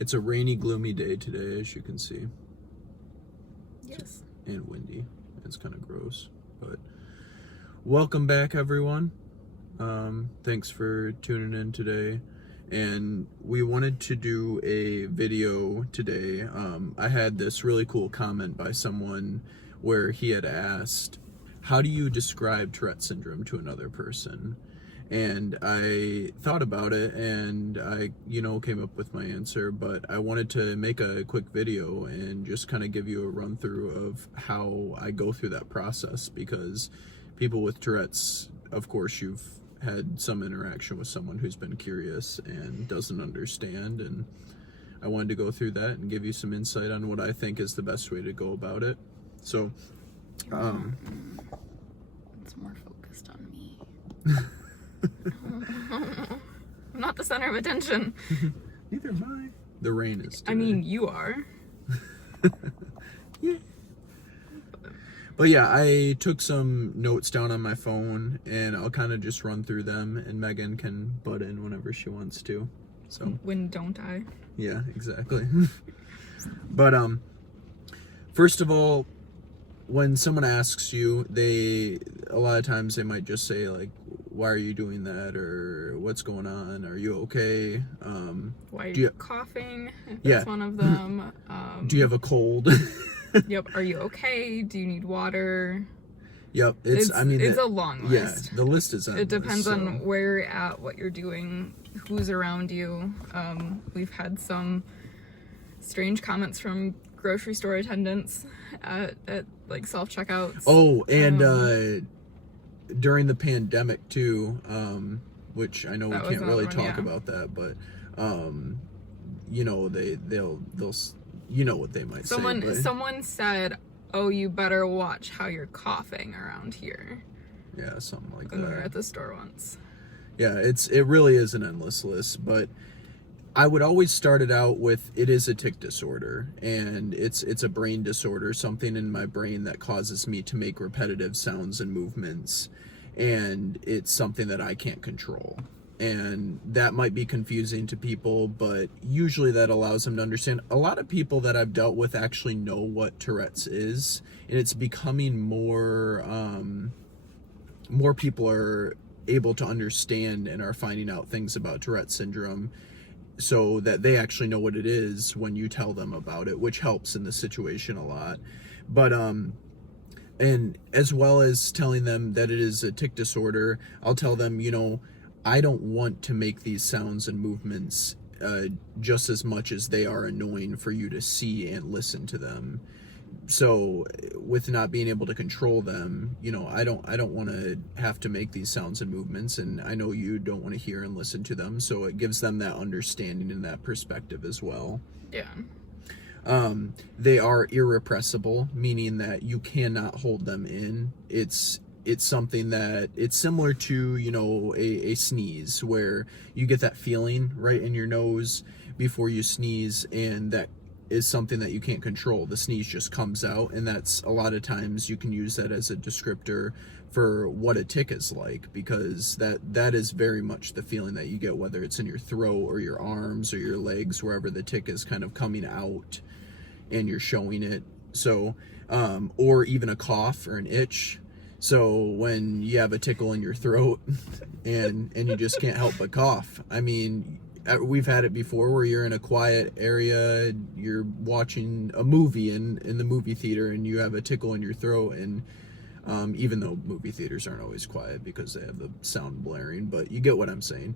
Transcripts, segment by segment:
It's a rainy, gloomy day today, as you can see. Yes. And windy. It's kind of gross. But welcome back, everyone. Thanks for tuning in today. And we wanted to do a video today. I had this really cool comment by someone where he had asked, how do you describe Tourette syndrome to another person? And I thought about it and I, came up with my answer, but I wanted to make a quick video and just kind of give you a run through of how I go through that process, because people with Tourette's, of course, you've had some interaction with someone who's been curious and doesn't understand, and I wanted to go through that and give you some insight on what I think is the best way to go about it. So, It's more focused on me. I'm not the center of attention. Neither am I. The rain is today. I mean, you are. Yeah. But yeah, I took some notes down on my phone, and I'll kind of just run through them, and Megan can butt in whenever she wants to. So when don't I? Yeah, exactly. But first of all, when someone asks you, a lot of times they might just say, like, why are you doing that, or what's going on, are you okay? Why are you coughing? Yeah. That's one of them. Do you have a cold? Yep. Are you okay? Do you need water? Yep. It's a long list. Yeah, the list is endless. It depends on where you're at, what you're doing, who's around you. We've had some strange comments from grocery store attendants at like self-checkouts. Oh, and during the pandemic too, which I know we can't really talk about that, but they'll what they might say. Someone said, "Oh, you better watch how you're coughing around here." Yeah, something like when that. we were at the store once. Yeah, it really is an endless list, but I would always start it out with, it is a tic disorder, and it's a brain disorder, something in my brain that causes me to make repetitive sounds and movements, and it's something that I can't control. And that might be confusing to people, but usually that allows them to understand. A lot of people that I've dealt with actually know what Tourette's is, and it's becoming more people are able to understand and are finding out things about Tourette syndrome, so that they actually know what it is when you tell them about it, which helps in the situation a lot. But and as well as telling them that it is a tic disorder, I'll tell them, I don't want to make these sounds and movements just as much as they are annoying for you to see and listen to them. So with not being able to control them, I don't want to have to make these sounds and movements, and I know you don't want to hear and listen to them, so it gives them that understanding and that perspective as well. Yeah. They are irrepressible, meaning that you cannot hold them in. It's something that it's similar to, a sneeze, where you get that feeling right in your nose before you sneeze, and that is something that you can't control. The sneeze just comes out, and that's a lot of times you can use that as a descriptor for what a tic is like, because that is very much the feeling that you get, whether it's in your throat or your arms or your legs, wherever the tic is kind of coming out and you're showing it. So or even a cough or an itch. So when you have a tickle in your throat and you just can't help but cough, I mean, we've had it before where you're in a quiet area, you're watching a movie in the movie theater, and you have a tickle in your throat, and even though movie theaters aren't always quiet because they have the sound blaring, but you get what I'm saying.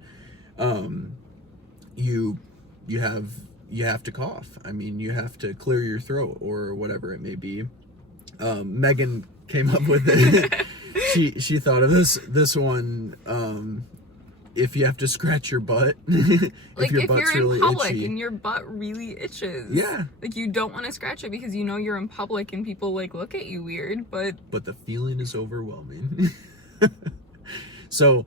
You have to cough. I mean, you have to clear your throat or whatever it may be. Megan came up with it. she thought of this one. If you have to scratch your butt, like if you're really in public itchy, and your butt really itches. Yeah. Like you don't want to scratch it because you're in public and people look at you weird, but the feeling is overwhelming. So,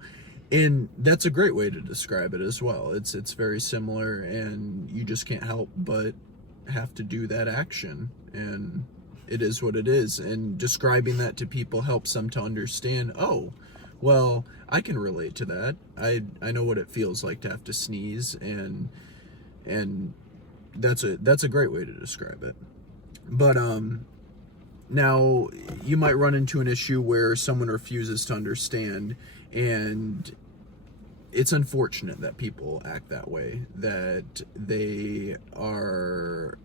and that's a great way to describe it as well. It's very similar, and you just can't help but have to do that action, and it is what it is. And describing that to people helps them to understand, oh, well, I can relate to that. I know what it feels like to have to sneeze, and That's a great way to describe it. But now you might run into an issue where someone refuses to understand, and it's unfortunate that people act that way, that they are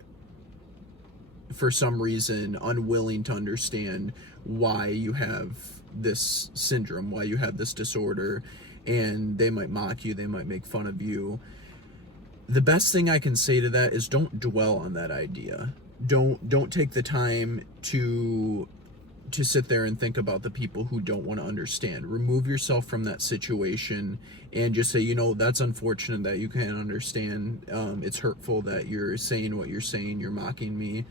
for some reason unwilling to understand why you have this syndrome, why you have this disorder, and they might mock you, they might make fun of you. The best thing I can say to that is don't dwell on that idea. Don't take the time to sit there and think about the people who don't want to understand. Remove yourself from that situation and just say, you know, that's unfortunate that you can't understand. It's hurtful that you're saying what you're saying, you're mocking me.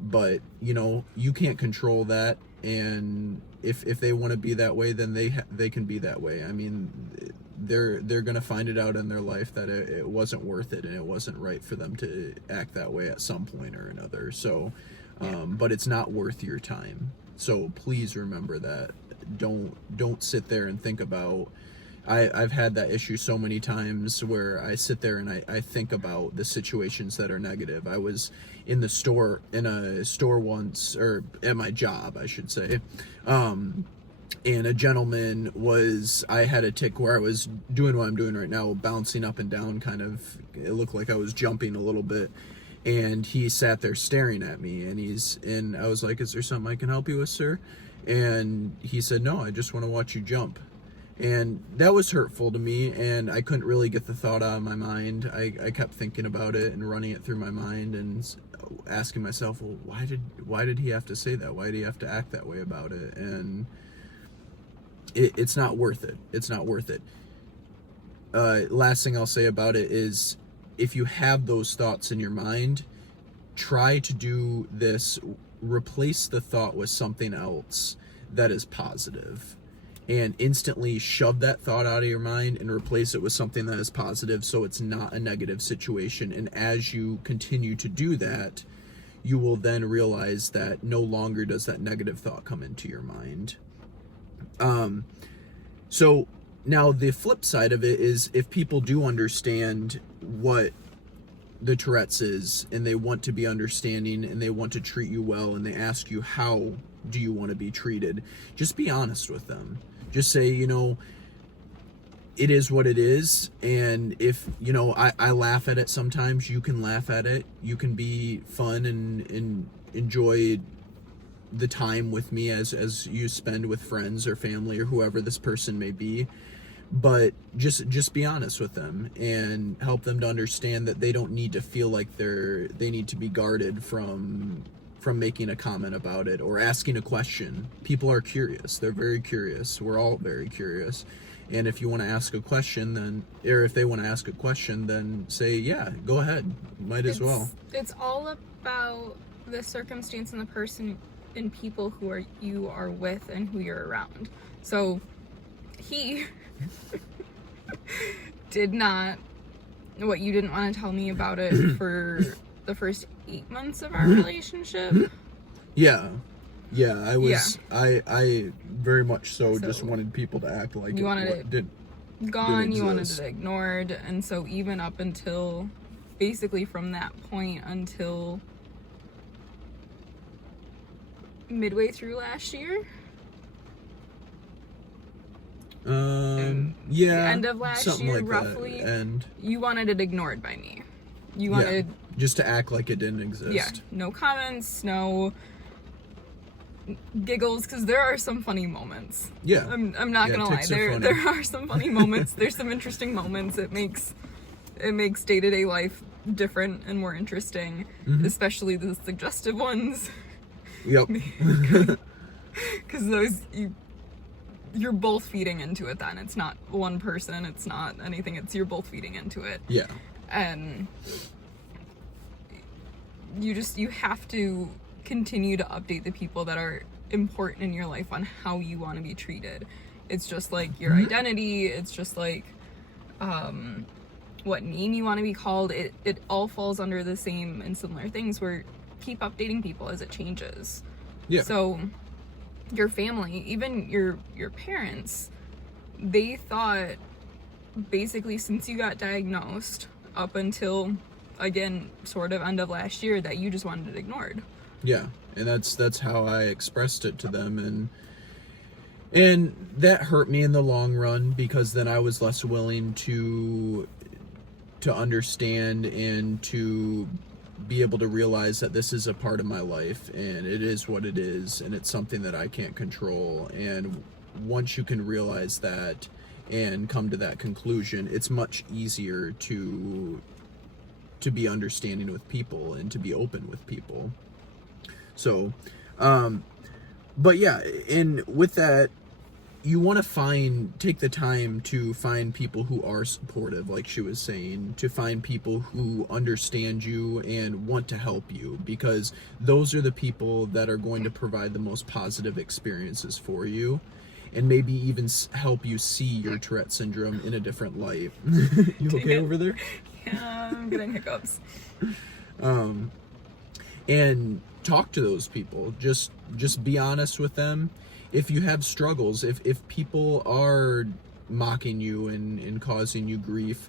But you know, you can't control that, and if they want to be that way, then they can be that way. I mean, they're gonna find it out in their life that it wasn't worth it and it wasn't right for them to act that way at some point or another. So but it's not worth your time, so please remember that. Don't sit there and think about, I've had that issue so many times where I sit there and I think about the situations that are negative. I was in a store once, or at my job, I should say, and a gentleman I had a tick where I was doing what I'm doing right now, bouncing up and down, kind of, it looked like I was jumping a little bit, and he sat there staring at me, and I was like, is there something I can help you with, sir? And he said, no, I just want to watch you jump. And that was hurtful to me, and I couldn't really get the thought out of my mind. I kept thinking about it and running it through my mind and asking myself, well, why did he have to say that? Why did he have to act that way about it? And it's not worth it. It's not worth it. Last thing I'll say about it is, if you have those thoughts in your mind, try to do this. Replace the thought with something else that is positive, and instantly shove that thought out of your mind and replace it with something that is positive, so it's not a negative situation. And as you continue to do that, you will then realize that no longer does that negative thought come into your mind. So now the flip side of it is, if people do understand what the Tourette's is, and they want to be understanding, and they want to treat you well, and they ask you, how do you want to be treated, just be honest with them. Just say, you know, it is what it is, and if, you know, I laugh at it sometimes, you can laugh at it, you can be fun and enjoy the time with me as you spend with friends or family or whoever this person may be. But just be honest with them and help them to understand that they don't need to feel like they need to be guarded from making a comment about it or asking a question. People are curious. They're very curious. We're all very curious. And if you want to ask a question, then, or if they want to ask a question, then say, yeah, go ahead. Might as well. It's all about the circumstance and the person and people who you are with and who you're around. So he did not, what, you didn't want to tell me about it for the first 8 months of our relationship? Yeah, I was, yeah. I very much so just wanted people to act like you wanted it gone, you wanted it ignored, and so even up until, basically from that point until midway through last year, yeah, the end of last year, like roughly, and you wanted it ignored by me. You wanted just to act like it didn't exist. Yeah, no comments, no giggles, because there are some funny moments. Yeah, I'm not gonna lie. There are some funny moments. There's some interesting moments. It makes day-to-day life different and more interesting, especially the suggestive ones. Yep. Because those you're both feeding into it. Then it's not one person. It's not anything. It's you're both feeding into it. Yeah. And you have to continue to update the people that are important in your life on how you want to be treated. It's just like your identity. It's just like what name you want to be called. It all falls under the same and similar things, where keep updating people as it changes. Yeah. So your family, even your parents, they thought basically since you got diagnosed up until again, sort of end of last year, that you just wanted it ignored. Yeah, and that's how I expressed it to them, and that hurt me in the long run, because then I was less willing to understand and to be able to realize that this is a part of my life, and it is what it is, and it's something that I can't control. And once you can realize that and come to that conclusion, it's much easier to be understanding with people and to be open with people. So but yeah, and with that, you want to take the time to find people who are supportive, like she was saying, to find people who understand you and want to help you, because those are the people that are going to provide the most positive experiences for you, and maybe even help you see your Tourette syndrome in a different light. You okay over there? Yeah, I'm getting hiccups. And talk to those people. Just be honest with them. If you have struggles, if people are mocking you and causing you grief,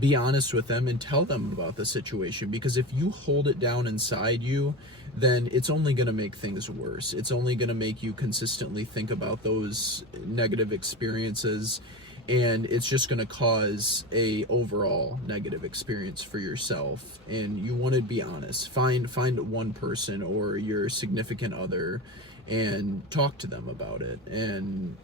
be honest with them and tell them about the situation, because if you hold it down inside you, then it's only going to make things worse. It's only going to make you consistently think about those negative experiences, and it's just going to cause a overall negative experience for yourself. And you want to be honest. Find one person or your significant other and talk to them about it, and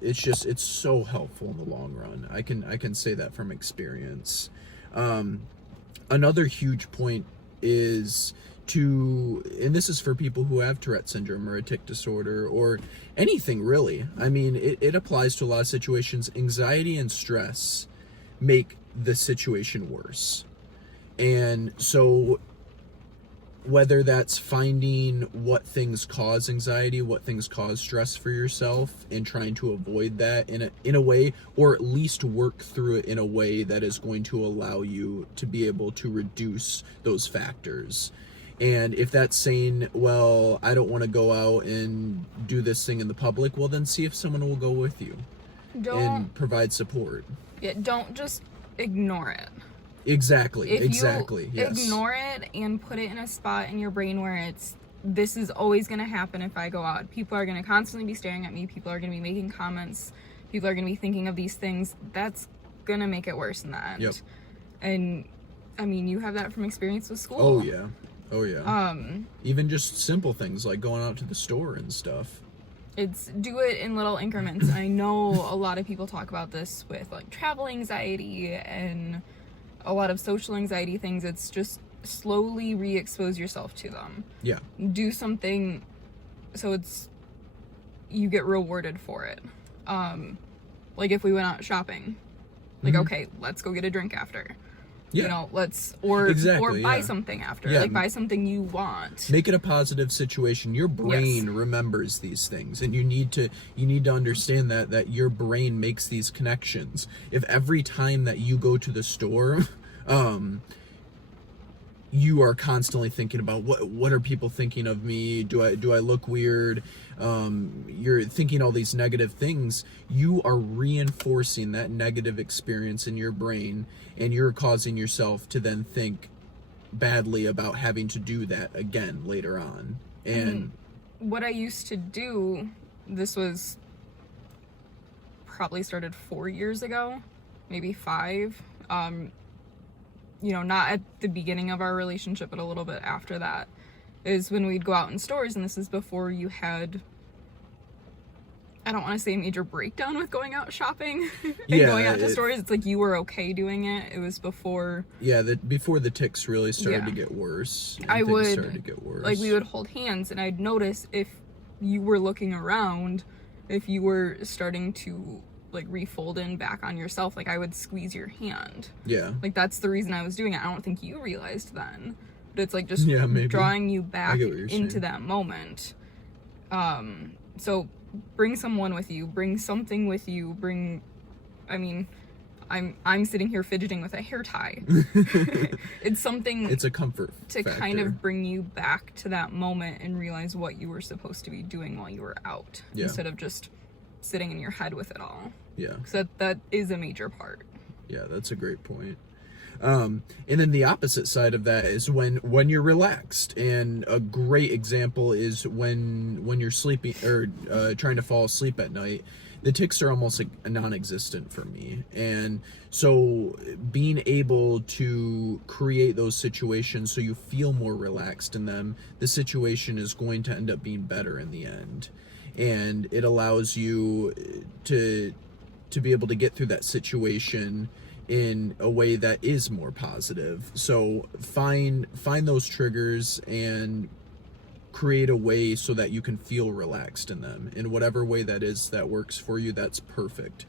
it's so helpful in the long run. I can say that from experience. Another huge point is and this is for people who have Tourette syndrome or a tic disorder or anything really. I mean, it applies to a lot of situations. Anxiety and stress make the situation worse. And so whether that's finding what things cause anxiety, what things cause stress for yourself, and trying to avoid that in a way, or at least work through it in a way that is going to allow you to be able to reduce those factors. And if that's saying, well, I don't want to go out and do this thing in the public, well, then see if someone will go with you and provide support. Yeah, don't just ignore it. Exactly. If exactly. you Yes. ignore it and put it in a spot in your brain where this is always going to happen if I go out. People are going to constantly be staring at me. People are going to be making comments. People are going to be thinking of these things. That's going to make it worse in the end. Yep. And I mean, you have that from experience with school. Oh yeah. Oh yeah. Even just simple things like going out to the store and stuff. Do it in little increments. I know a lot of people talk about this with like travel anxiety and a lot of social anxiety things. It's just slowly re-expose yourself to them. Yeah. Do something so you get rewarded for it. Like if we went out shopping, like, okay, let's go get a drink after. Yeah. You know, or buy something after. Yeah. Like buy something you want. Make it a positive situation. Your brain remembers these things, and you need to understand that your brain makes these connections. If every time that you go to the store, you are constantly thinking about what are people thinking of me? Do I look weird? You're thinking all these negative things. You are reinforcing that negative experience in your brain, and you're causing yourself to then think badly about having to do that again later on. And what I used to do, this was probably started 4 years ago, maybe 5. You know, not at the beginning of our relationship, but a little bit after that, is when we'd go out in stores, and this is before you had, I don't want to say a major breakdown with going out shopping and going out to stores. It's like you were okay doing it. It was before. Yeah, before the tics really started to get worse. Started to get worse. Like we would hold hands, and I'd notice if you were looking around, if you were starting to like refold in back on yourself, like I would squeeze your hand. Yeah. Like that's the reason I was doing it. I don't think you realized then. But it's like just drawing you back into that moment. So bring someone with you, bring something with you, I'm sitting here fidgeting with a hair tie. It's something. It's a comfort to factor. Kind of bring you back to that moment and realize what you were supposed to be doing while you were out, instead of just sitting in your head with it all. Yeah. So that is a major part. Yeah, that's a great point. And then the opposite side of that is when you're relaxed. And a great example is when you're sleeping or trying to fall asleep at night. The tics are almost like non-existent for me. And so being able to create those situations so you feel more relaxed in them, the situation is going to end up being better in the end. And it allows you to be able to get through that situation in a way that is more positive. So find those triggers and create a way so that you can feel relaxed in them, in whatever way that is that works for you. That's perfect.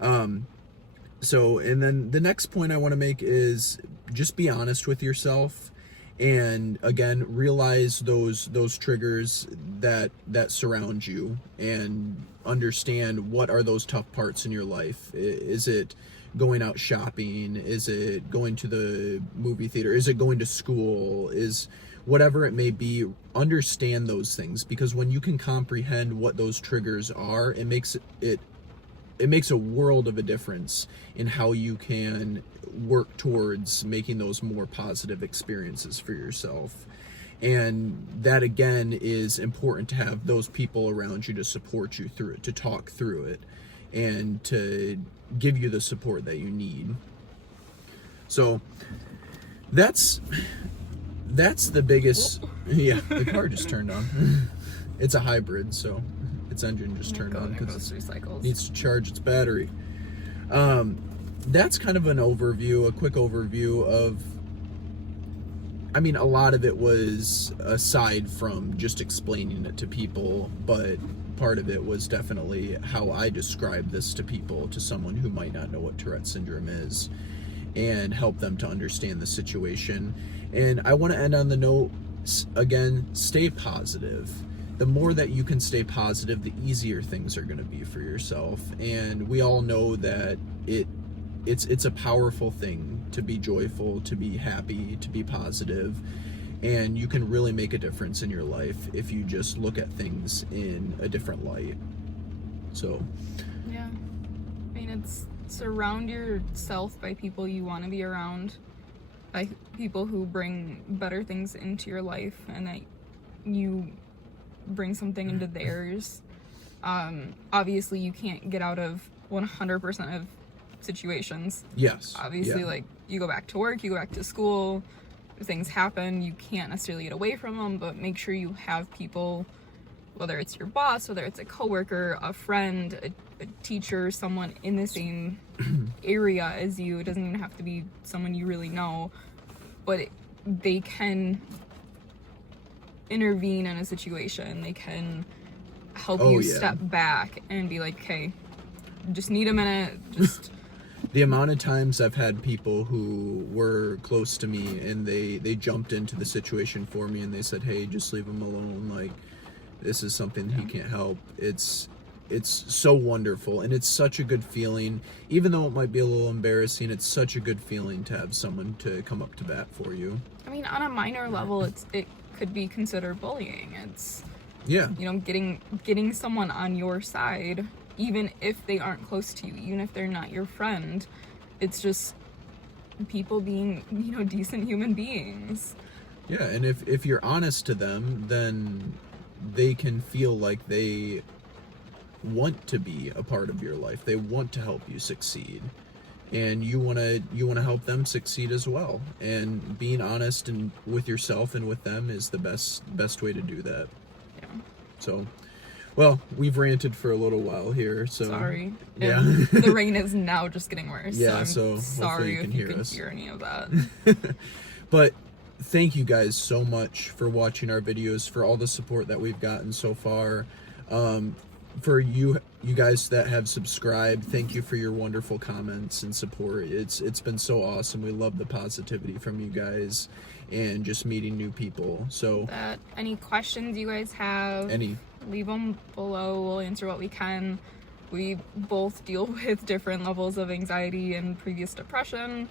So, and then the next point I want to make is just be honest with yourself, and again, realize those triggers that surround you, and understand what are those tough parts in your life. Is it going out shopping? Is it going to the movie theater? Is it going to school? Is whatever it may be, understand those things, because when you can comprehend what those triggers are, it makes a world of a difference in how you can work towards making those more positive experiences for yourself. And that again is important to have those people around you to support you through it, to talk through it, and to give you the support that you need. So that's the biggest. Yeah, the car just turned on. It's a hybrid, so its engine just turned on because it needs to charge its battery. That's kind of an overview, a quick overview of, I mean, a lot of it was aside from just explaining it to people, but part of it was definitely how I describe this to people, to someone who might not know what Tourette syndrome is, and help them to understand the situation. And I want to end on the note, again, stay positive. The more that you can stay positive, the easier things are going to be for yourself. And we all know that it's a powerful thing to be joyful, to be happy, to be positive. And you can really make a difference in your life if you just look at things in a different light. So, yeah. I mean, it's surround yourself by people you want to be around, by people who bring better things into your life, and that you bring something into theirs. Obviously, you can't get out of 100% of situations. Yes. Obviously, yeah. like, you go back to work, you go back to school, things happen, you can't necessarily get away from them, but make sure you have people, whether it's your boss, whether it's a coworker, a friend, a teacher, someone in the same area as you. It doesn't even have to be someone you really know, but they can intervene in a situation. They can help you step back and be like, okay, just need a minute, just the amount of times I've had people who were close to me and they jumped into the situation for me and they said, hey, just leave him alone, like, this is something he can't help. It's so wonderful, and it's such a good feeling. Even though it might be a little embarrassing, it's such a good feeling to have someone to come up to bat for you. I mean, on a minor level, it could be considered bullying. It's, yeah, you know, getting someone on your side, even if they aren't close to you, even if they're not your friend. It's just people being, you know, decent human beings. Yeah, and if you're honest to them, then they can feel like they want to be a part of your life. They want to help you succeed, and you want to help them succeed as well. And being honest and with yourself and with them is the best way to do that. Yeah. So, well, we've ranted for a little while here, so sorry. Yeah. And the rain is now just getting worse. Yeah, so I'm so sorry you if can you hear can us. hear any of that. But thank you guys so much for watching our videos, for all the support that we've gotten so far. For you guys that have subscribed, thank you for your wonderful comments and support. It's been so awesome. We love the positivity from you guys and just meeting new people. So any questions you guys have, leave them below. We'll answer what we can. We both deal with different levels of anxiety and previous depression,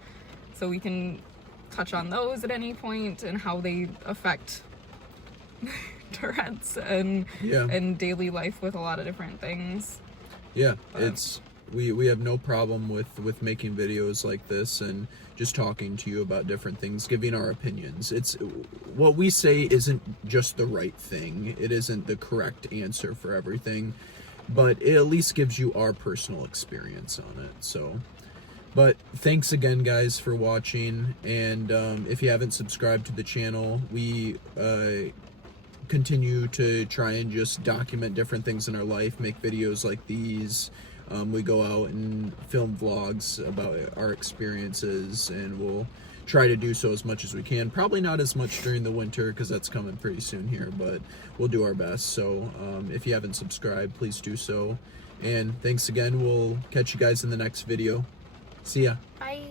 so we can touch on those at any point and how they affect Tourette's and daily life with a lot of different things. Yeah, but it's we have no problem with making videos like this and just talking to you about different things, giving our opinions. It's what we say isn't just the right thing. It isn't the correct answer for everything, but it at least gives you our personal experience on it. So, but thanks again, guys, for watching. And if you haven't subscribed to the channel, we continue to try and just document different things in our life, make videos like these. We go out and film vlogs about our experiences, and we'll try to do so as much as we can. Probably not as much during the winter because that's coming pretty soon here, but we'll do our best. So if you haven't subscribed, please do so. And thanks again. We'll catch you guys in the next video. See ya. Bye.